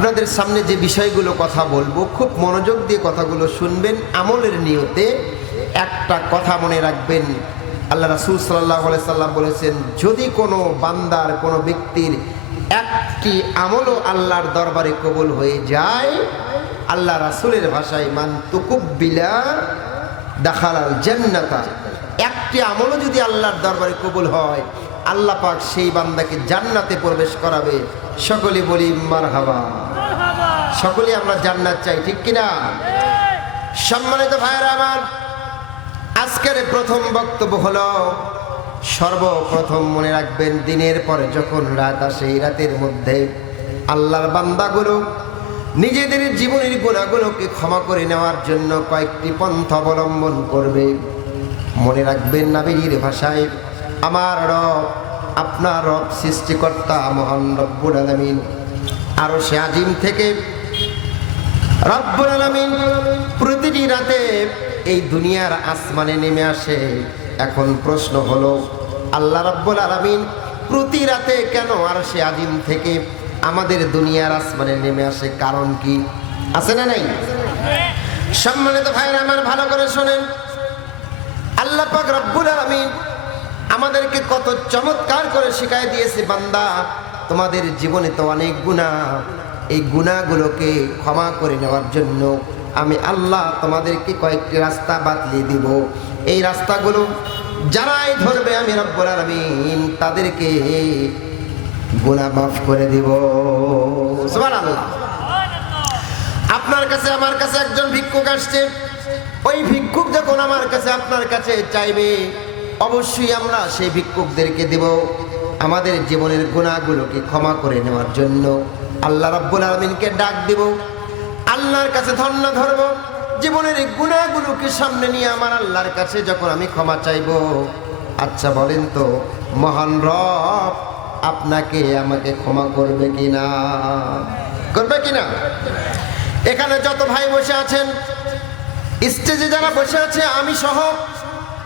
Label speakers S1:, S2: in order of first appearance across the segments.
S1: আপনাদের সামনে যে বিষয়গুলো কথা বলব, খুব মনোযোগ দিয়ে কথাগুলো শুনবেন, আমলের নিয়তে একটা কথা মনে রাখবেন। আল্লাহ রাসুল সাল্লাহ সাল্লাম বলেছেন, যদি কোনো বান্দার, কোনো ব্যক্তির একটি আমলও আল্লাহর দরবারে কবুল হয়ে যায়, আল্লাহ রাসুলের ভাষায়, মান তুকুব্বিলা দাখালাল জান্নাতা। একটি আমলও যদি আল্লাহর দরবারে কবুল হয়, আল্লাহ পাক সেই বান্দাকে জান্নাতে প্রবেশ করাবে। সকলে বলি, মারহাবা। সকলে আমরা জান্নাত চাই, ঠিক কিনা? সম্মানিত ভাইয়েরা আমার, আজকের প্রথম বক্তব্য হলো, সর্বপ্রথম মনে রাখবেন, দিনের পরে যখন রাত আসে, এই রাতের মধ্যে আল্লাহর বান্দাগুলো নিজেদের জীবনের গুণাগুলোকে ক্ষমা করে নেওয়ার জন্য কয়েকটি পন্থা অবলম্বন করবে। মনে রাখবেন নাবির ভাষায়, আমার রব, আপনার রব, সৃষ্টিকর্তা মহান রব্বুল আলমিন আরও সে আজিম থেকে রব্বুল প্রতিটি রাতে এই দুনিয়ার আসমানে নেমে আসে। এখন প্রশ্ন হলো, আল্লাহ রব্বুল আলামিন প্রতি রাতে কেন আর সে আজিম থেকে আমাদের দুনিয়ার আসমানে নেমে আসে? কারণ কি? আছে না নাই? সম্মানিত ভাইরা, আমার ভালো করে শোনেন। আল্লাহ পাক রব্বুল আলামিন আমাদেরকে কত চমৎকার করে শিখাই দিয়েছে, বান্দা, তোমাদের জীবনে তো অনেক গুণা এই গুণাগুলোকে ক্ষমা করে নেওয়ার জন্য আমি আল্লাহ তোমাদেরকে কয়েকটি রাস্তা বাতলিয়ে দিব। এই রাস্তাগুলো যারাই ধরবে আমি রব্বুল আলামিন তাদেরকে গুণা মাফ করে দিব। আপনার কাছে, আমার কাছে একজন ভিক্ষুক আসছে। ওই ভিক্ষুক যখন আমার কাছে আপনার কাছে চাইবে, অবশ্যই আমরা সেই ভিক্ষুকদেরকে দেব। আমাদের জীবনের গুণাগুলোকে ক্ষমা করে নেওয়ার জন্য আল্লাহ রাব্বুল আলমিনকে ডাক দেব, আল্লাহর কাছে ধন্য ধরব, জীবনের এই গুণাগুলোকে সামনে নিয়ে আমার আল্লাহর কাছে যখন আমি ক্ষমা চাইব। আচ্ছা বলেন তো, মহান রব আপনাকে আমাকে ক্ষমা করবে কিনা? করবে কিনা? এখানে যত ভাই বসে আছেন, স্টেজে যারা বসে আছে, আমি সহ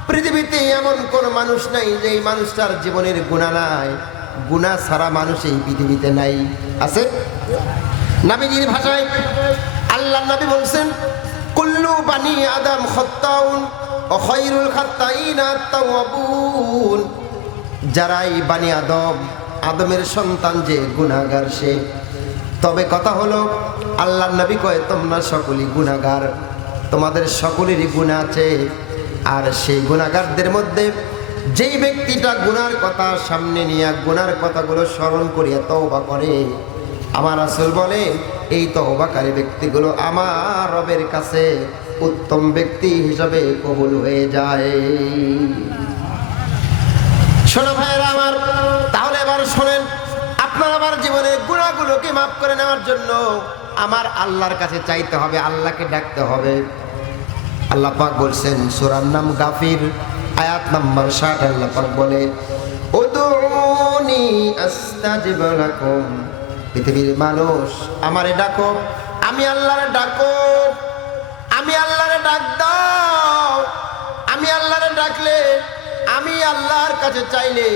S1: পৃথিবীতে এমন কোন মানুষ নাই যে এই মানুষটার জীবনের গুণা নাই। গুণা ছাড়া মানুষ এই পৃথিবীতে নাই। আছে? নাবিজির ভাষায় আল্লাহ নবী বলছেন, কুল্লু বানি আদম খত্তাউন ও খৈরুল খাত্তাইনা তাওয়াবুন। যারাই বানি আদম, আদমের সন্তান যে গুণাগার সে। তবে কথা হলো, আল্লাহ নবী কয়, তোমরা সকলেই গুণাগার। তোমাদের সকলেরই গুণা আছে। আর সেই গুণাগারদের মধ্যে যেই ব্যক্তিটা গুনার কথা সামনে নিয়ে গুনার কথাগুলো স্মরণ করিয়া তওবা করে, আমার আসল বলে, এই তওবাকারী ব্যক্তিগুলো আমার রবের কাছে উত্তম ব্যক্তি হিসাবে কবুল হয়ে যায়। শোনো ভাইয়েরা আমার, তাহলে এবার শোনেন, আপনার আমার জীবনের গুণাগুলোকে মাফ করে নেওয়ার জন্য আমার আল্লাহর কাছে চাইতে হবে, আল্লাহকে ডাকতে হবে। আল্লাহ পাক বলছেন, সুরার নাম গাফির। আয়াত নাম্বার ষাট, আল্লাহ পাক বলে পৃথিবীর মানুষ, আমারে ডাকো, আমি আল্লাহরে ডাকো, আমি আল্লাহরে ডাক দাও, আমি আল্লাহরে ডাকলে, আমি আল্লাহর কাছে চাইলে,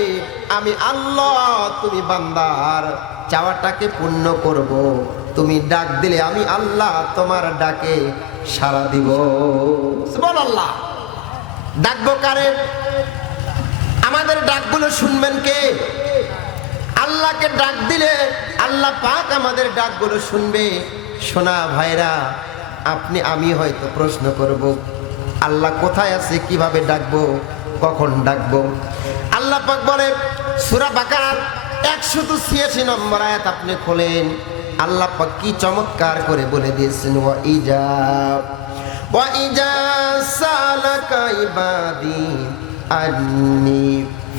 S1: আমি আল্লাহ, তুমি বান্দার চাওয়াটাকে পূর্ণ করব। তুমি ডাক দিলে আমি আল্লাহ তোমার ডাকে সাড়া দিব। আল্লাহ ডাকবো কারে? আমাদের ডাকগুলো শুনবেন কে? আল্লাহকে ডাক দিলে আল্লাহ পাক আমাদের ডাকগুলো শুনবে। শোনা ভাইরা, আপনি, আমি হয়তো প্রশ্ন করব, আল্লাহ কোথায় আছে, কীভাবে ডাকবো, কখন ডাকবো? আল্লাহ পাক বলে, সুরা বাকার একশো তো ছিয়াশি নম্বর আয়াত আপনি খোলেন। আল্লাহ পাক কি চমৎকার করে বলে দিয়েছেন, ওয়া ইজা ওয়া ইজা সালাকা ইবাদি আন্নি,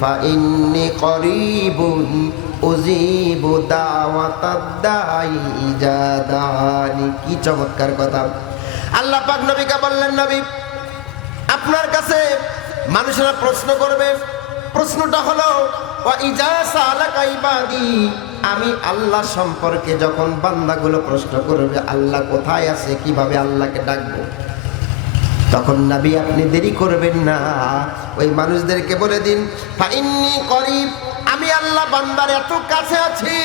S1: ফাইন্নি করিবুন উজিবু দাওয়াতাদ দাই কি চমৎকার কথা। আল্লাহ পাক নবীকে বললেন, নবী, আপনার কাছে মানুষেরা প্রশ্ন করবে। প্রশ্নটা হলো আমি আল্লাহ সম্পর্কে যখন বান্দাগুলো প্রশ্ন করবে, আল্লাহ কোথায় আছে? কীভাবে আল্লাহকে ডাকবো? তখন নাবি আপনি দেরি করবেন না। ওই মানুষদেরকে বলে দিন আমি আল্লাহ বান্দার এত কাছে আছি।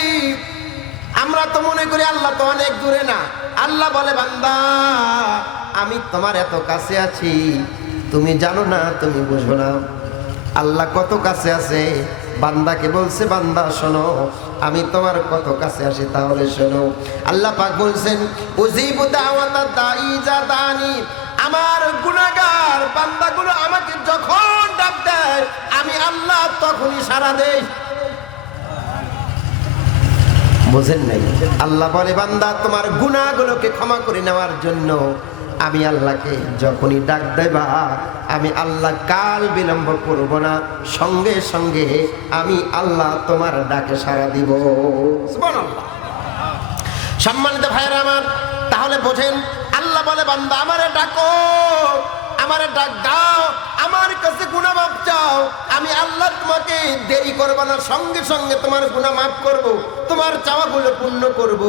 S1: আমরা তো মনে করি আল্লাহ তো অনেক দূরে না। আল্লাহ বলে, বান্দা, আমি তোমার এত কাছে আছি। তুমি জানো না, তুমি বুঝো না। আল্লাহ কত কাছে আছে? বান্দাকে বলছে, বান্দা, শোনো, আমি তোমার কত কাছে আসি তাহলে শোনো। আল্লাহ পাক বলছেন দানি আমার গুনাহগার বান্দাগুলো আমাকে যখন ডাক দেয়, আমি আল্লাহ তখনই সারা দেই। বোঝেন নাই? আল্লাহ বলে, বান্দা, তোমার গুণাগুলোকে ক্ষমা করে নেওয়ার জন্য আমি আল্লাহকে যখনই ডাক দেবা আমি আল্লাহ কাল বিলম্ব করব না, সঙ্গে সঙ্গে আমি আল্লাহ তোমার ডাকে সাড়া দিব। সম্মানিত ভাইয়েরা আমার, তাহলে বোঝেন বলে, বান্দা, আমারে ডাকো, আমারে ডাক দাও, আমার কাছে গুনাহ মাপ চাও। আমি আল্লাহ তোমাকে দেরি করব না, সঙ্গে সঙ্গে তোমার গুনাহ মাফ করব, তোমার চাওয়াগুলো পূর্ণ করব।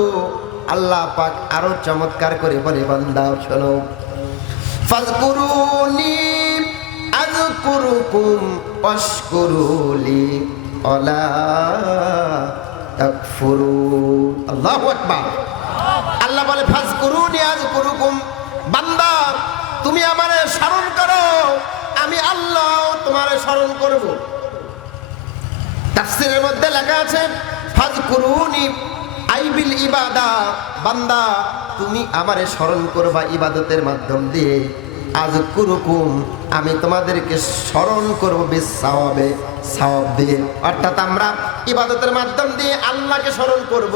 S1: আল্লাহ পাক আরও চমৎকার করে বলে, বান্দা, শোনো। ফাজকুরুনি, আযকুরুকুম, ওয়াশকুরুলি, ওয়ালা তাকফুরু। আল্লাহু আকবার। আল্লাহ বলে ফাজ করুন আজ করুকুম বান্দা তুমি আমারে স্মরণ করো। আমি আল্লাহ তোমারে স্মরণ করব। তাফসিরের মধ্যে লেখা আছে ফাজ করুনি আইবিল ইবাদা বান্দা, তুমি আমারে স্মরণ করবা ইবাদতের মাধ্যম দিয়ে। আজ কুরুকুম আমি তোমাদেরকে স্মরণ করব বেশ সাওয়াবে সাওয়াব দিয়ে। অর্থাৎ আমরা ইবাদতের মাধ্যম দিয়ে আল্লাহকে স্মরণ করব।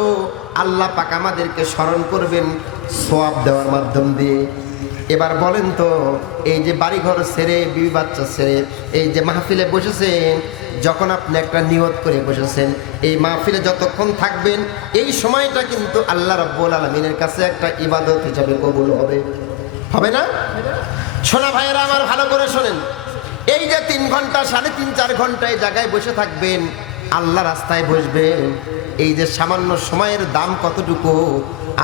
S1: আল্লাহ পাক আমাদেরকে স্মরণ করবেন সোয়াব দেওয়ার মাধ্যম দিয়ে। এবার বলেন তো, এই যে বাড়িঘর ছেড়ে বিবি বাচ্চা ছেড়ে এই যে মাহফিলে বসেছেন, যখন আপনি একটা নিয়ত করে বসেছেন, এই মাহফিলে যতক্ষণ থাকবেন, এই সময়টা কিন্তু আল্লাহ রব্বুল আলমিনের কাছে একটা ইবাদত হিসাবে কবুল হবে। হবে না? সোনা ভাইয়েরা, আমার ভালো করে শোনেন। এই যে তিন ঘণ্টা, সাড়ে তিন, চার ঘণ্টা এই জায়গায় বসে থাকবেন, আল্লাহ রাস্তায় বসবেন। এই যে সামান্য সময়ের দাম কতটুকু,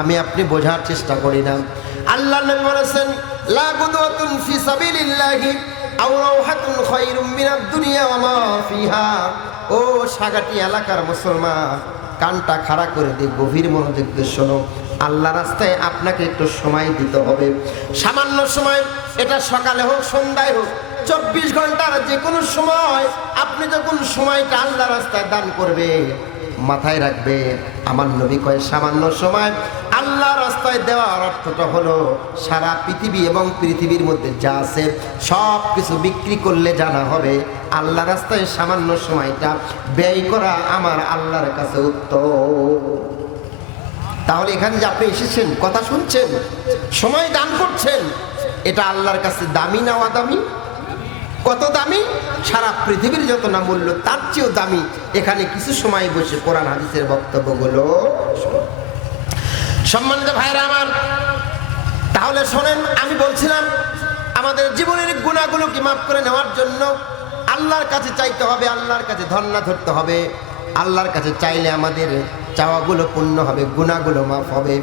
S1: আমি আপনি বোঝার চেষ্টা করি না। আল্লাহ বলেছেন দুনিয়া ও সাগাটি এলাকার কানটা খাড়া করে দিয়ে গভীর মনোযোগ আল্লাহ রাস্তায় আপনাকে একটু সময় দিতে হবে। সামান্য সময়, এটা সকালে হোক, সন্ধ্যায় হোক, চব্বিশ ঘণ্টার যে কোনো সময়, আপনি যখন সময়টা আল্লাহ রাস্তায় দান করবে মাথায় রাখবে। আমার নবী কয়, সামান্য সময় আল্লাহ রাস্তায় দেওয়ার অর্থটা হলো সারা পৃথিবী এবং পৃথিবীর মধ্যে যা আছে সব কিছু বিক্রি করলে জানা হবে, আল্লাহ রাস্তায় সামান্য সময়টা ব্যয় করা আমার আল্লাহর কাছে উত্তম। তাহলে এখানে যে আপনি এসেছেন, কথা শুনছেন, সময় দান করছেন, এটা আল্লাহর কাছে দামি না অদামি? কত দামি? সারা পৃথিবীর যত না মূল্য, তার চেয়েও দামি। এখানে কিছু সময় বসে কোরআন, হাদিসের বক্তব্যগুলো। সম্মানিত ভাইরা আমার, তাহলে শোনেন, আমি বলছিলাম, আমাদের জীবনের গুণাগুলোকে মাফ করে নেওয়ার জন্য আল্লাহর কাছে চাইতে হবে, আল্লাহর কাছে ধর্ণা ধরতে হবে। আল্লাহর কাছে চাইলে আমাদের চাওয়াগুলো পূর্ণ হবে, গুণাগুলো মাফ হবে।